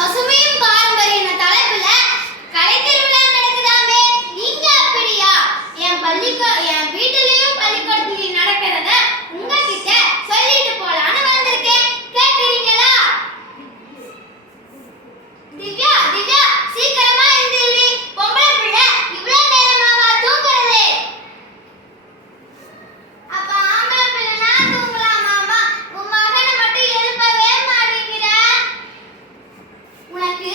பசுமையும் பாரம்பரியம் தலைப்புல கலைத்திருவிழா நடக்குதாமே, நீங்க அப்படியா? என் வீட்டிலையும் பள்ளிக்கூடத்துலயும் நடக்கிறத உங்ககிட்ட சொல்லிட்டு போலான்னு வந்திருக்கேன். கேட்கிறீங்களா? திவ்யா திவ்யா சீக்கிரமா எழுந்திருடி. பொம்பளை பிள்ளை இவ்வளவு நேரமாவா தூங்குறது? அப்ப ஆம்பளை பிள்ளை நான் தூங்கலாமாமா? உன் மகனை மட்டும் எழுப்பவே மாட்டேங்கிற. உனக்கு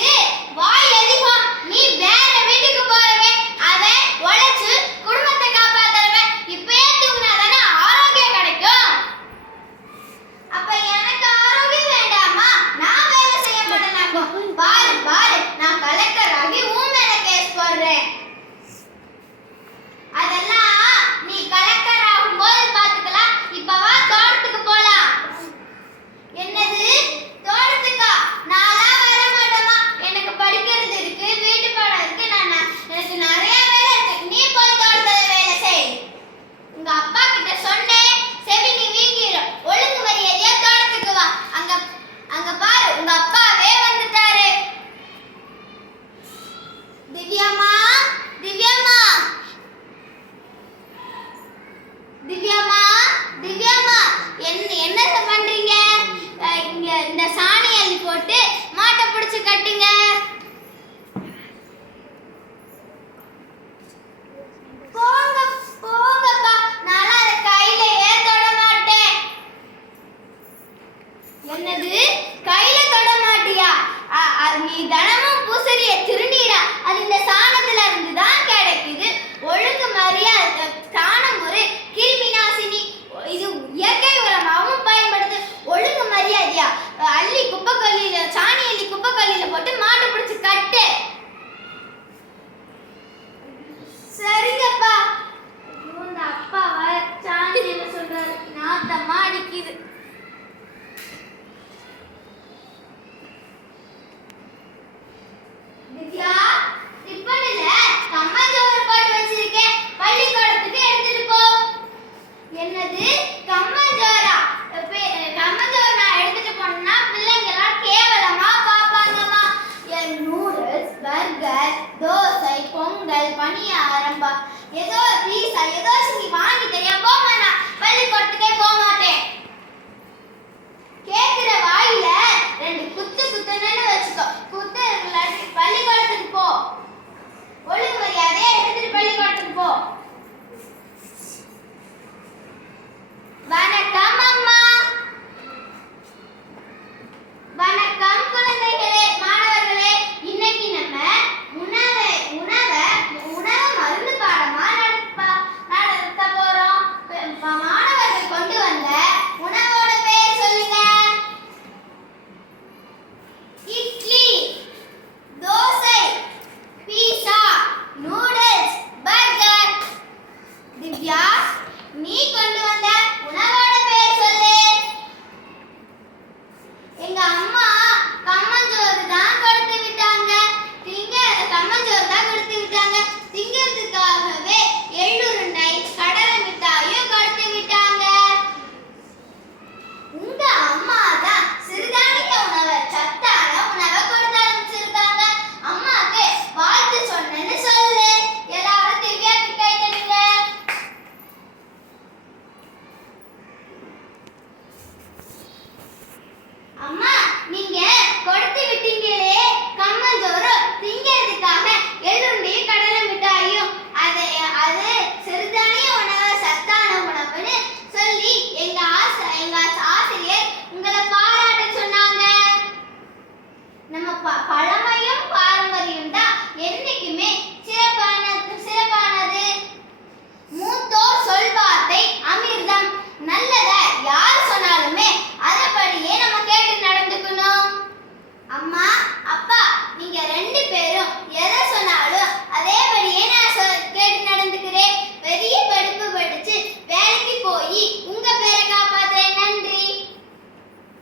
வாய் அதிகம். நீ வேற வீட்டுக்கு போறவே, அவன் உழைச்சு குடும்பத்தை காப்பாத்துறவன். இப்பயே தூங்கினாதானே ஆரோக்கியம் கிடைக்கும். அப்ப எனக்கு ஆரோக்கியம் வேண்டாமா? நான் வேலை செய்ய மாட்டேனாக்கும். பாரு பாரு, நான் கலெக்டர் ஆகி உன் மேல கேஸ் போடுறேன். அதெல்லாம் நீ கலெக்டர் ஆகும்போது பாத்துக்கலாம். இப்ப வா தோட்டத்துக்கு போலாம். என்னது தோட்டத்துக்கா? நான்லாம் வர மாட்டேமா. எனக்கு படிக்கிறது இருக்கு, வீட்டு பாடம் இருக்கு. எனக்கு நிறைய வேலை இருக்கு. நீ போய் தோட்டத்துல வேலை செய். உங்க அப்பா கிட்ட சொன்னேன், செவி நீ வீங்கிரும். ஒழுங்கு மரியாதையா தோட்டத்துக்கு வா. அங்க பாரு, உங்க அப்பாவே வந்துட்டாரு. திவ்யாம்மா, திவ்யாம்மா, திவ்யாம்மா, திவ்யாம்மா, என்ன பண்றீங்க? இங்க இந்த சாணி அள்ளி போட்டு மாட்டை பிடிச்சு கட்டுங்க.